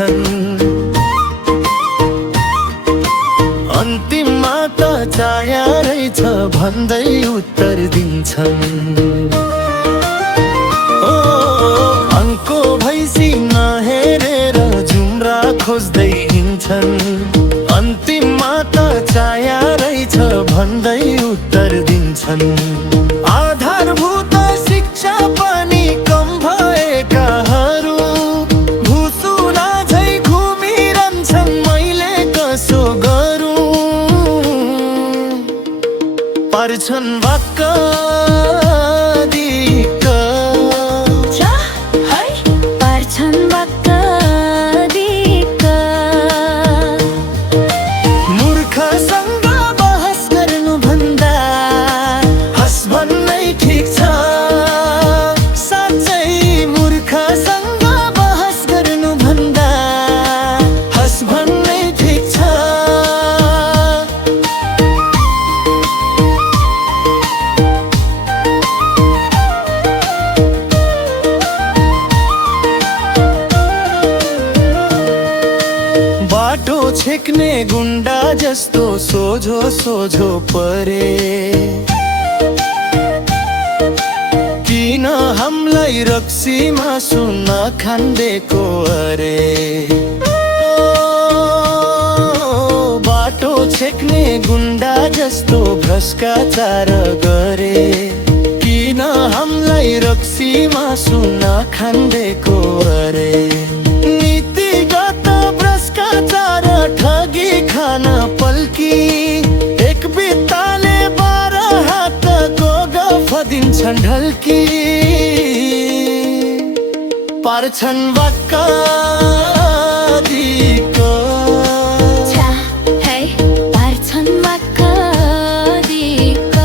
दिन्छन्। अन्तिममा त चाया रहेछ भन्दै उत्तर दिन्छन्। ओ अङ्को भैँसी नहेरेर जुम्रा खोज्दै हिँड्छन्। अन्तिममा त चाया रहेछ भन्दै उत्तर दिन्छन्। आधारभूत शिक्षा पनि कम भएकाहरू भुसुना झै घुमिरहन्छन्। मैले कसो गरौँ पर्छन् वाक्क दिक्क। पर्छन् वाक्क दिक्क। मूर्खसँग बहस गर्नुभन्दा हस भन्नै ठिक छ। साँच्चै मूर्खसँग बहस गर्नुभन्दा हस भन्नै ठिक छ। बाटो छेक्ने गुण्डा जस्तो सोझो सोझो परे। किन हामीलाई रक्सी मासु नखान्देको अरे। बाटो छेक्ने गुण्डा जस्तो भ्रष्टाचार गरे। किन हामीलाई रक्सी मासु नखान्देको अरे। नीतिगत भ्रष्टाचार ठगी खान पल्की एक बित्ताले 12 हातको गफ दिन्छन् ढल्की। पार्छन् वाक्क दिक्क। पर्छन् वाक्क दिक्क।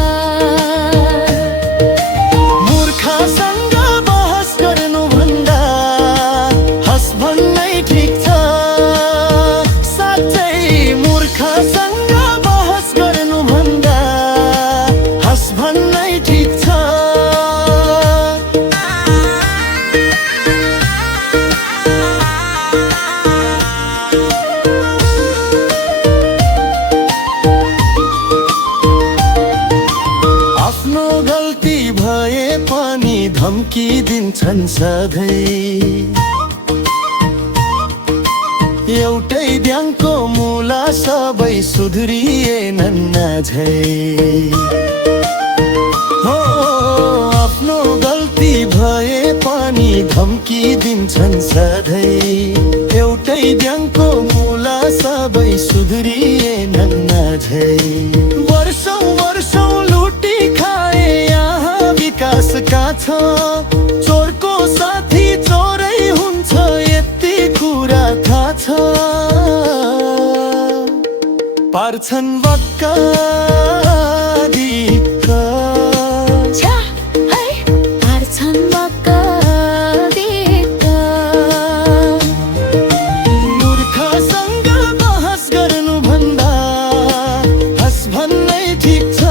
मूर्खसँग बहस गर्नुभन्दा हस भन्नै ठिक छ। साँच्चै मूर्खसँग बहस गर्नुभन्दा हस भन्नै ठिक छ। आफ्नो गल्ती भए पनि धम्की दिन्छन् सधैँ। एउटै ड्याङको मुला सबै सुध्रिएनन् अझै। हो आफ्नो गल्ती भए पनि धम्की दिन्छन् सधैँ। एउटै ड्याङको मुला सबै सुध्रिएनन् अझै। वर्षौं वर्षौं लुटी खाए यहाँ विकास का छ। चोरको साथी चोरै हुन्छ यति कुरा थाहा छ। पार्छन् वाक्क दिक्क। पर्छन् वाक्क दिक्क। मूर्खसँग बहस गर्नुभन्दा हस भन्नै ठिक छ।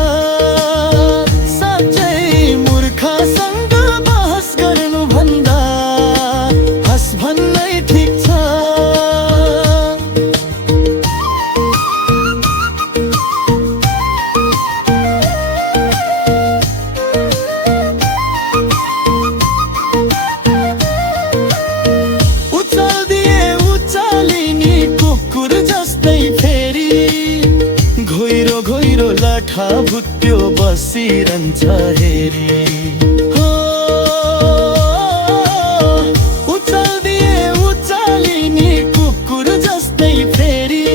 साँच्चै मूर्खसँग बहस गर्नुभन्दा हस भन्नै ठिक छ। उचाल्दिए उचालिनी कुकुर जस्तै फेरि घोइरो घोइरो लाठा भुत्यो बसिरहन्छ हेरी। हो उचाल्दिए उचालिनी कुकुर जस्तै फेरि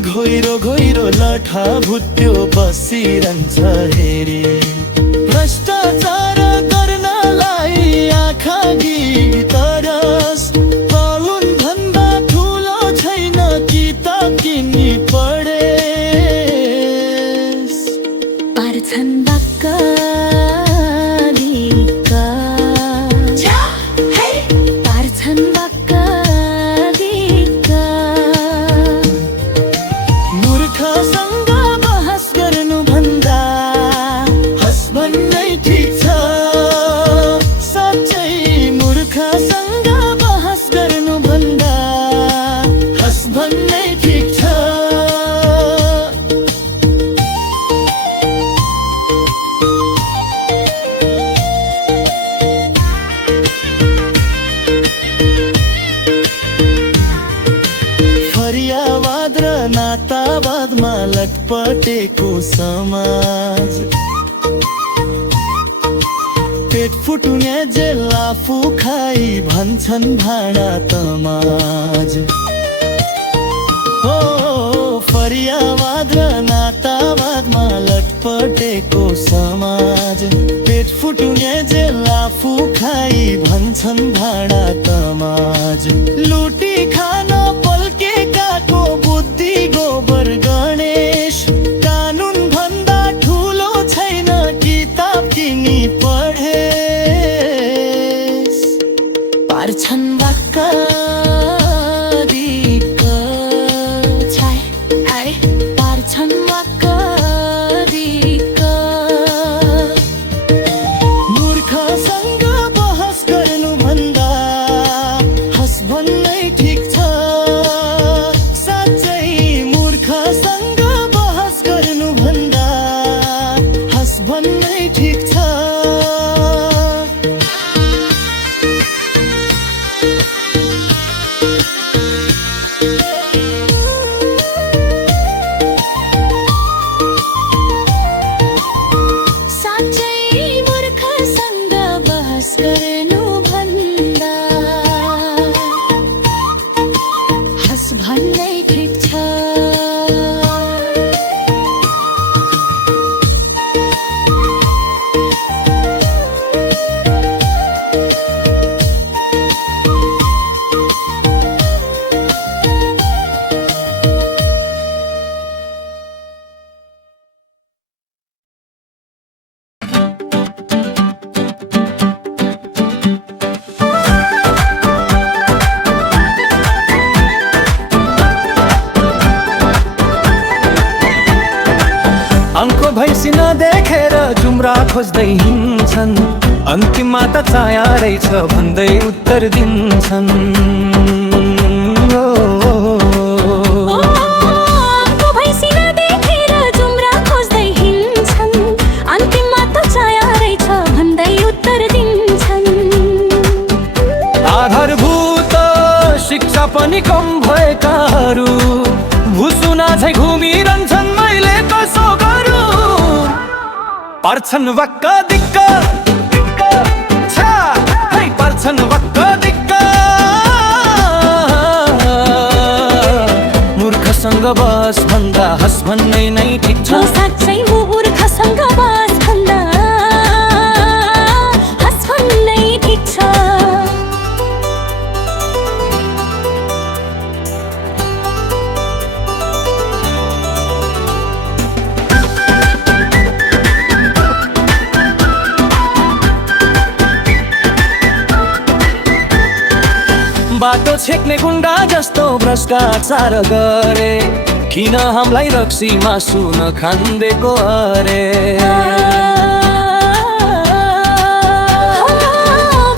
घोइरो घोइरो लाठा भुत्यो बसिरहन्छ हेरी। भ्रष्टाचार गर्नलाई आँखा तरस बाहुन भन्दा ठुलो छैन कि त किनी पढेस्। पर्छन् वाक्क दिक्क। पर्छन् वाक्क दिक्क। मूर्खसँग बहस गर्नुभन्दा हस परिवारवाद र नातावादमा लटपटेको समाज, पेट फुटुने जेल आफू खाई भन्छन् भाँडा तमाज। हो परिवारवाद र नातावादमा लटपटेको समाज, पेट फुटुने जेल आफू खाई भन्छन् भाँडा तमाज। लुटी खान पल्केकाको बुद्धि गोबर गणेश, कानुन भन्दा ठुलो छैन किताब किनी पढेस्। पार्छन् वाक्क दिक्क छाय आय, पार्छन् वाक्क दिक्क। मूर्खसँग बहस गर्नुभन्दा हस भन्नै ठिक छ। साँच्चै मूर्खसँग बहस गर्नुभन्दा हस भन्नै ठिक छ। अंको भैँसी नदेखेर जुम्रा खोज्दै हिँड्छन्, अन्तिममा त चाया रहेछ भन्दै उत्तर दिन्छन्। अंको भैँसी नदेखेर जुम्रा खोज्दै हिँड्छन्, अन्तिममा त चाया रहेछ भन्दै उत्तर दिन्छन्। आधारभूत शिक्षा पनि कम भएकाहरू भुसुना झै घुमिरहन्छन्, मैले कसो गरौँ। पार्छन् वाक्क दिक्क छ्या, है पार्छन् वाक्क दिक्क। मूर्खसँग बस भन्दा हस भन्नै नै ठिक छ। साँच्चै मूर्खसँग बस भन्दा हस भन्नै ठिक छ। बाटो छेक्ने गुण्डा जस्तो भ्रष्टाचार गरे, किन हामीलाई रक्सी मासु नखान्देको अरे।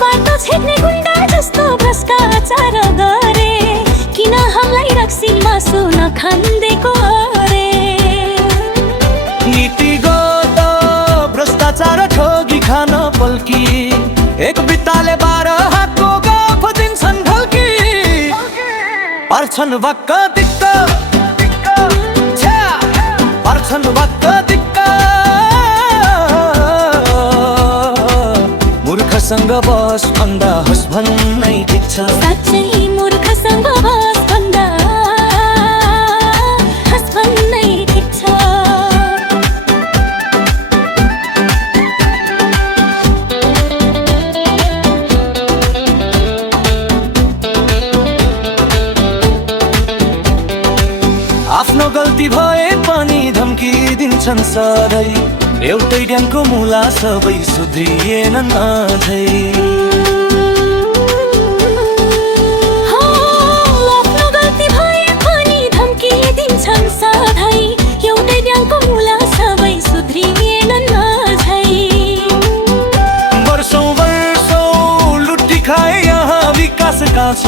बाटो छेक्ने गुण्डा जस्तो भ्रष्टाचार गरे, किन हामीलाई रक्सी मासु नखान्देको अरे। नीतिगत भ्रष्टाचार ठगी खान पल्की, एक बित्ताले 12 हातको गफ दिन्छन् ढल्की। पार्छन् वाक्क दिक्क छ्या, पार्छन् वाक्क दिक्क। मूर्खसँग बस भन्दा हस भन्नै ठिक छ। साँच्चै मूर्खसँग बस भन्दा हस भन्नै ठिक छ। आफ्नो गल्ती भए पनि धम्की दिन्छन् सधैँ, एउटै ड्याङको मुला सबै सुध्रिएनन् अझै। आफ्नो गल्ती भए पनि धम्की दिन्छन् सधैँ, एउटै ड्याङको मुला सबै सुध्रिएनन् अझै। वर्षौं लुटी खाए यहाँ विकास कहाँ छ,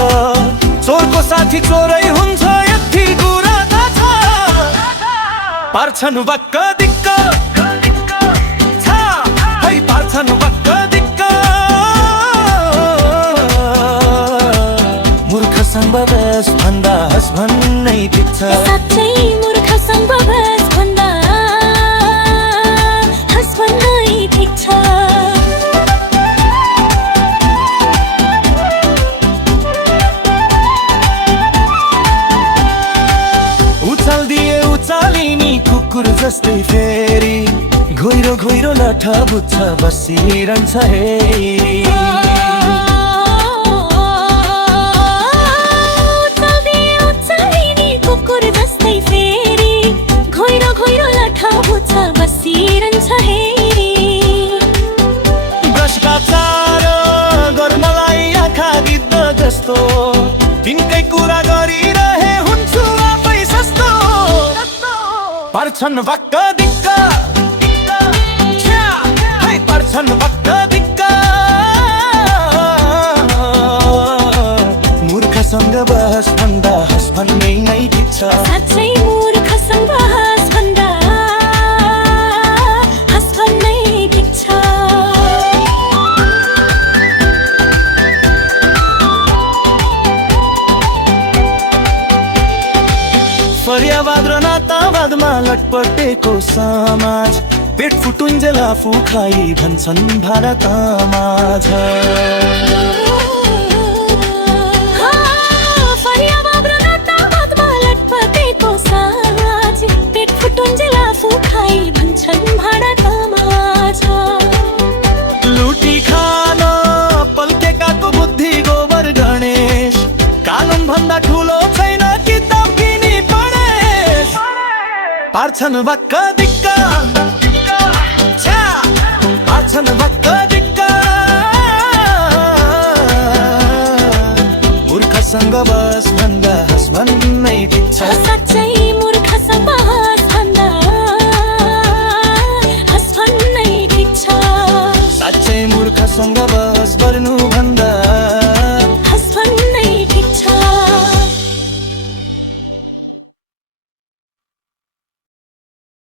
चोरको साथी चोरै हुन्छ यति कुरा थाहा छ। पार्छन् वाक्क दिक्क छ्या, है पार्छन् वाक्क दिक्क। मूर्खसँग बस भन्दा हस भन्नै ठिक छ। साँच्चै मूर्खसँग बहस भन्दा हाँस भन्नै ठिक छ। उचालिदिए उचालिनी कुकुर जस्तै फेरि घोइरो घोइरो लठ बुझ्छ बसिरहन्छ हेरी। उचालिदिए उचालिनी कुकुर जस्तै फेरि घोइरो घोइरो लठ बुझ्छ बसिरहन्छ हेरी। भ्रष्टाचार गर्नलाई आँखा गिद्ध जस्तो तिनकै कुरा गरिरहे हुन्छु आफै सस्तो। पर्छन् भक्क दिक्क पर्छन् भक्क दिक्क मूर्खसँग बहस भन्दा हाँस भन्नै नै ठिक छ। साँच्चै मूर्खसँग बहस भन्दा हाँस भन्नै ठिक छ। फरियावाद र नातावादमा लटपटेको समाज पेट फुटुन्जेल आफू खाइ भन्छन् भारतमा छ। फरियावाद र नातावादमा लटपटेको समाज पेट फुटुन्जेल आफू खाइ भन्छन् भारतमा छ। लुटी खान पल्केकाको बुद्धि गोबर गणेश कानुन भन्दा ठुलो छैन किताब किनी पढेस्। पार्छन् भक्क दिक्क पार्छन् भक्क दिक्क मूर्खसँग बस भन्दा हाँस भन्नै ठिक छ। साँच्चै मूर्खसँग बहस भन्दा हाँस भन्नै ठिक छ। साँच्चै मूर्खसँग बस गर्नु भन्दा